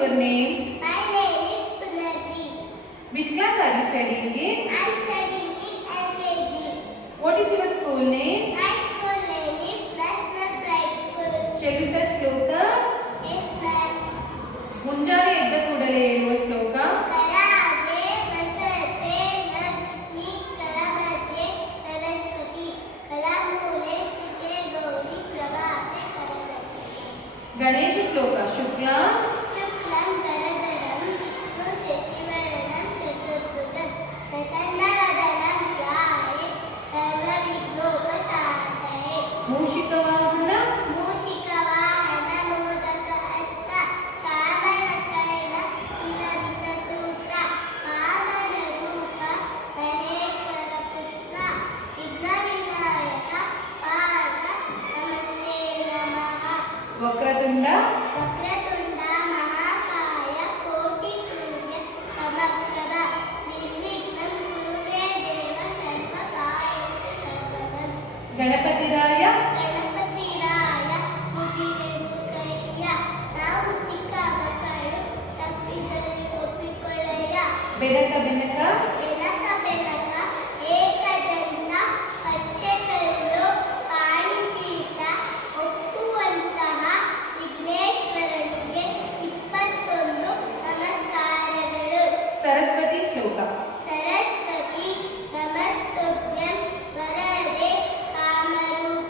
your name? My name is Punarvi. Which class are you studying in? I am studying in LKG. What is your school name? My school name is National Pride School. Shall we start shlokas? Yes, ma'am. ಮುಂಜಾನೆ ಎದ್ದ ಕೂಡಲೇ ಹೇಳುವ ಶ್ಲೋಕ. Karave vasate lakshmi karamate saraswati kalamule sthite gauri prabhate karadashini. Ganesha ಶ್ಲೋಕ. ಶುಕ್ಲ ಶುಕ್ಲಂ ವರದರಂ ವಿಷ್ಣು ಶಶಿವರ್ಣಂ ಚತುರ್ಭುಜಂ ಪ್ರಸನ್ನವದನಂ ಧ್ಯಾಯೇ ಸರ್ವವಿಘ್ನೋಪಶಾಂತಯೇ. ಮೂಷಿಕ ವಾಹನ. ಮೂಷಿಕವಾಹನ ಮೋದಕ ಹಸ್ತ ಚಾಮರಕರ್ಣ ಕಿಲವಿತ ಸೂತ್ರ ವಾಮನ ರೂಪ ಮಹೇಶ್ವರ ಪುತ್ರ ವಿಘ್ನ ವಿನಾಯಕ ಪಾದ ನಮಸ್ತೆ ನಮಃ. ವಕ್ರತುಂಡ. ವಕ್ರತುಂಡ ಮಹಾಕಾಯ ಕೋಟಿ ಸೂರ್ಯ ಸಮಪ್ರಭ ನಿರ್ವಿಘ್ನಂ ಕುರು ಮೇ ದೇವ ಸರ್ವಕಾರ್ಯೇಷು ಸರ್ವದಂ. ಗಣಪತಿರಾಯ. ಗಣಪತಿರಾಯ ಮುಡಿರೆನುಕಯ್ಯ ನಾವು ಚಿಕ್ಕ ಮಕ್ಕಳು ತಪ್ಪಿದಲ್ಲಿ ಒಪ್ಪಿಕೊಳ್ಳಯ್ಯ. ಬೆನಕ ಬೆನಕ. ಬೆನಕ ಬೆನಕ ಏಕದಂತ ಪಚ್ಚೆಕಲ್ಲು ಪಾಣಿಪೀಠ ಒಪ್ಪುವಂತಹ ವಿಘ್ನೇಶ್ವರನಿಗೆ 21 ನಮಸ್ಕಾರಗಳು. ಸರಸ್ವತಿ ಶ್ಲೋಕ. ಸರಸ್ವತಿ ನಮಸ್ತುಭ್ಯಂ ವರದೆ ಕಾಮರೂಪಿಣಿ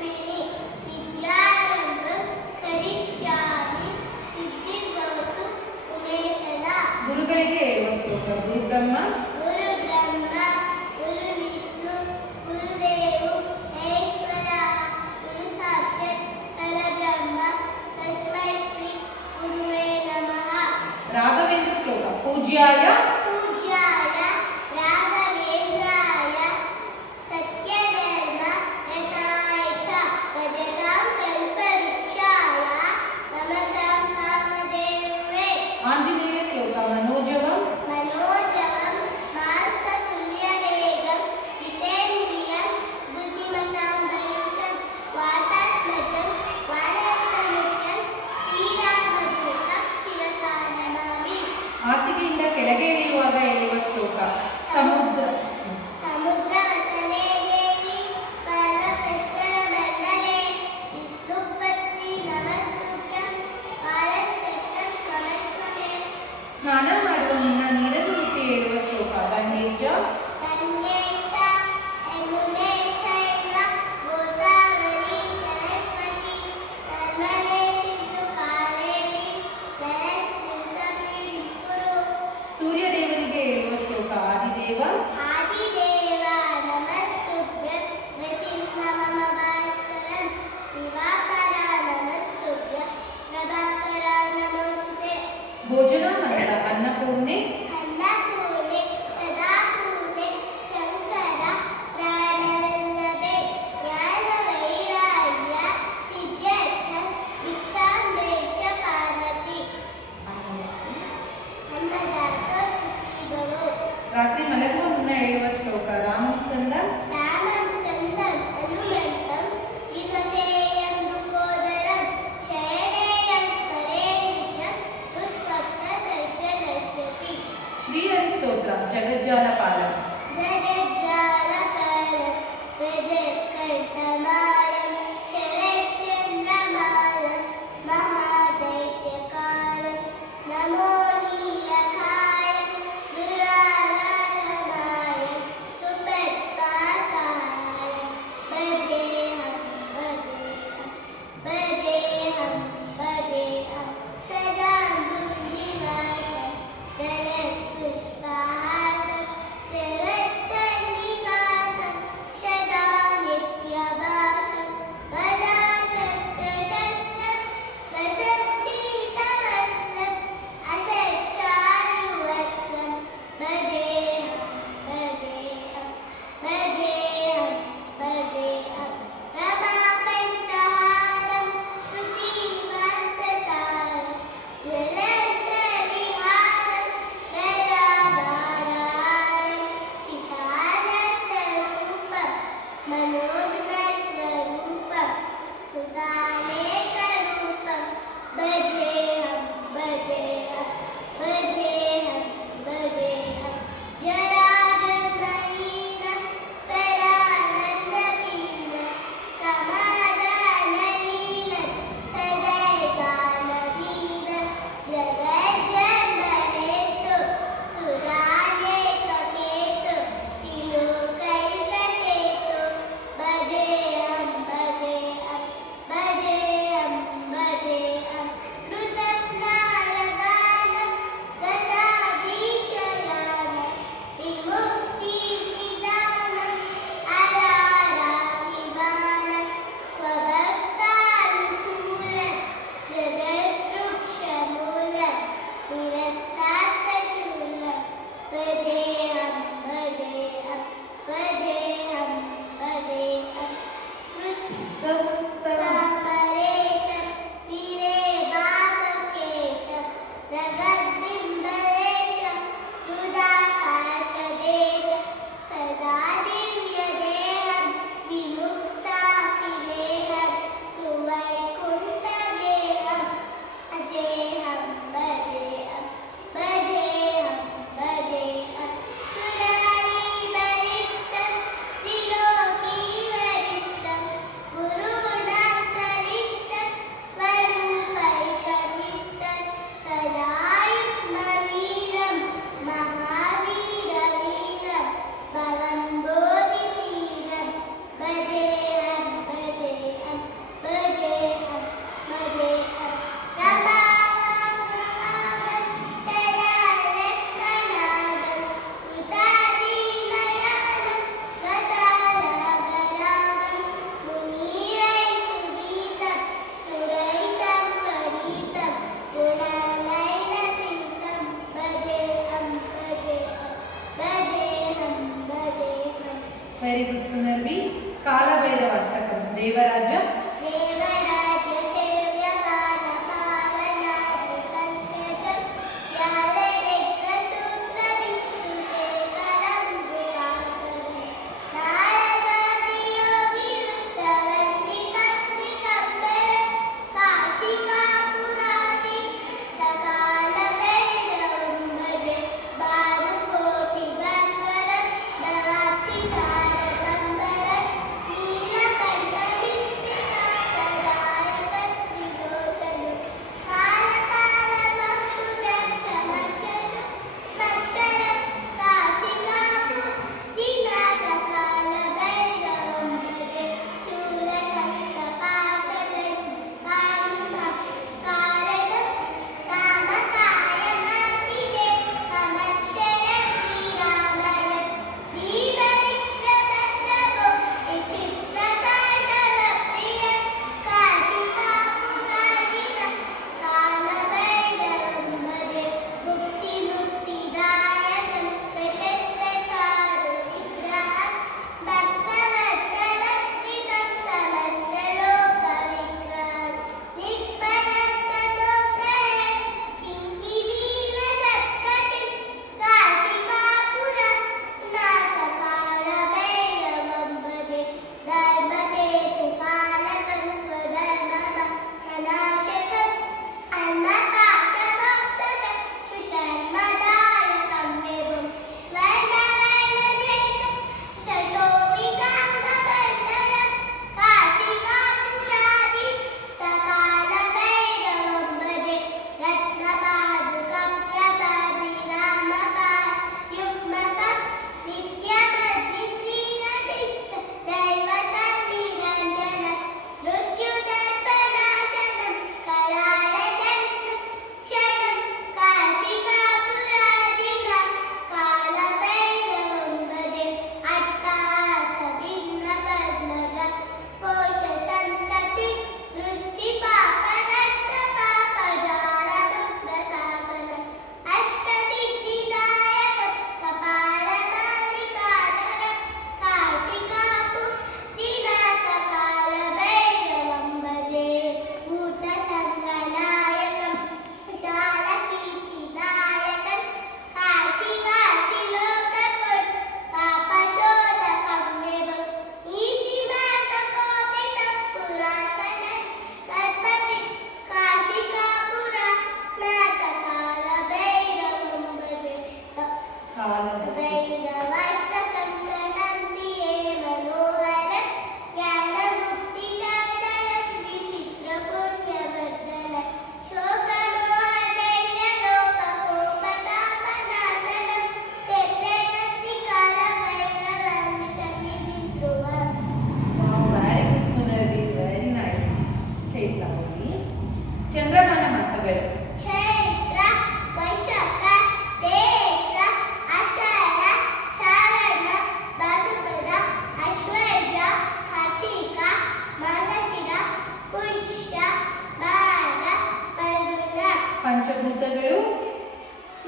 ಪಂಚಭೂತಗಳು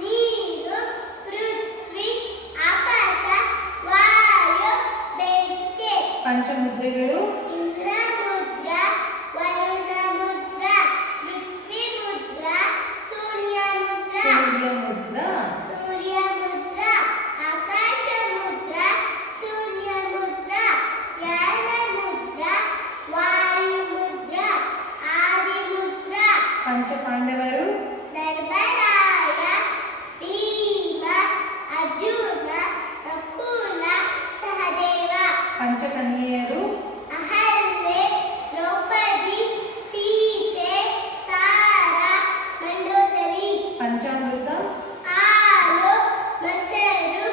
ನೀರು, ಪೃಥ್ವಿ, ಆಕಾಶ, ವಾಯು, ಬೆಂಕಿ. ಪಂಚಮುದ್ರೆಗಳು ಇಂದ್ರ ಮುದ್ರ, ವರುಣ ಮುದ್ರ, ಪೃಥ್ವಿ ಮುದ್ರ, ಸೂರ್ಯ ಮುದ್ರ. ಸೂರ್ಯ ಮುದ್ರ ಸೂರ್ಯ ಮುದ್ರ, ಆಕಾಶ ಮುದ್ರ, ಸೂರ್ಯ ಮುದ್ರ, ಯಾನ ಮುದ್ರ, ವಾಯು ಮುದ್ರ, ಆದಿ ಮುದ್ರ. ಪಂಚಪಾಂಡವರು ಧರ್ಮರಾಯ, ಭೀಮ, ಅರ್ಜುನ, ನಕುಲ, ಸಹದೇವ. ಪಂಚಕನ್ಯೆಯರು ಅಹಲ್ಯೆ, ದ್ರೌಪದಿ, ಸೀತೆ, ತಾರ, ಮಂಡೋದರಿ. ಪಂಚಾಮೃತ ಹಾಲು, ಮೊಸರು,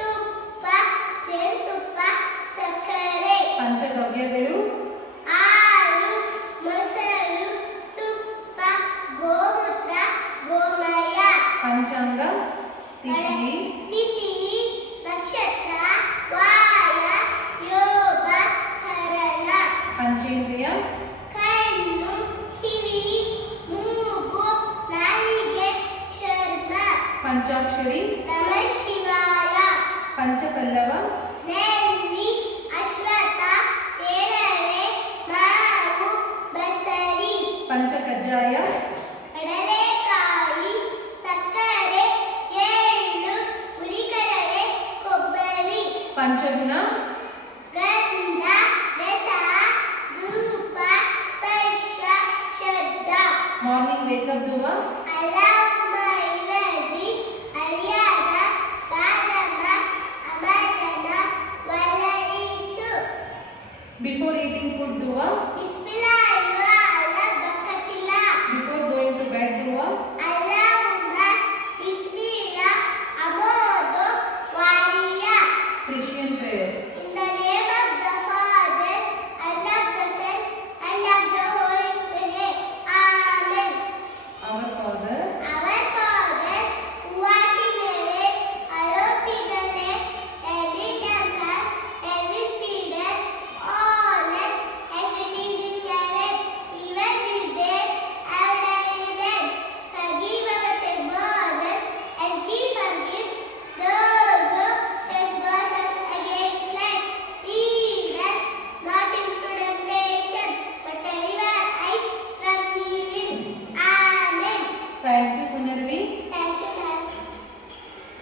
ತುಪ್ಪ, ಜೇನುತುಪ್ಪ, ಸಕ್ಕರೆ. ಪಂಚಗವ್ಯಗಳು ಹಾಲು, ಮೊಸರು, ತುಪ್ಪ, ಗೋಮೂತ್ರ, ಗೋಮಯ. ಪಂಚಾಂಗ ತಿಥಿ ತಿಥಿ, ನಕ್ಷತ್ರ, ವಾರ, ಯೋಗ, ಕರಣ. ಪಂಚೇಂದ್ರಿಯ ಕಣ್ಣು, ಕಿವಿ, ಮೂಗು, ನಾಲಿಗೆ, ಚರ್ಮ. ಪಂಚಾಕ್ಷರಿ ನಮಃ ಶಿವಾಯ. ಪಂಚಪಲ್ಲವ ನೆಲ್ಲಿ, ಅಶ್ವತ್ಥ, ಪೇರಳೆ, ಮಾವು, ಬಸರಿ. ಪಂಚಕಜ್ಜಾಯ ಕಡಲೆಕಾಯಿ, ಸಕ್ಕರೆ, ಎಳ್ಳು, ಹುರಿಗಡಲೆ, ಕೊಬ್ಬರಿ. ಪಂಚಗುಣ ಗಂಧ, ರಸ, ಧೂಪ, ಸ್ಪರ್ಶ, ಶಬ್ದ. ಮಾರ್ನಿಂಗ್ ವೇಕಪ್ ದುವಾ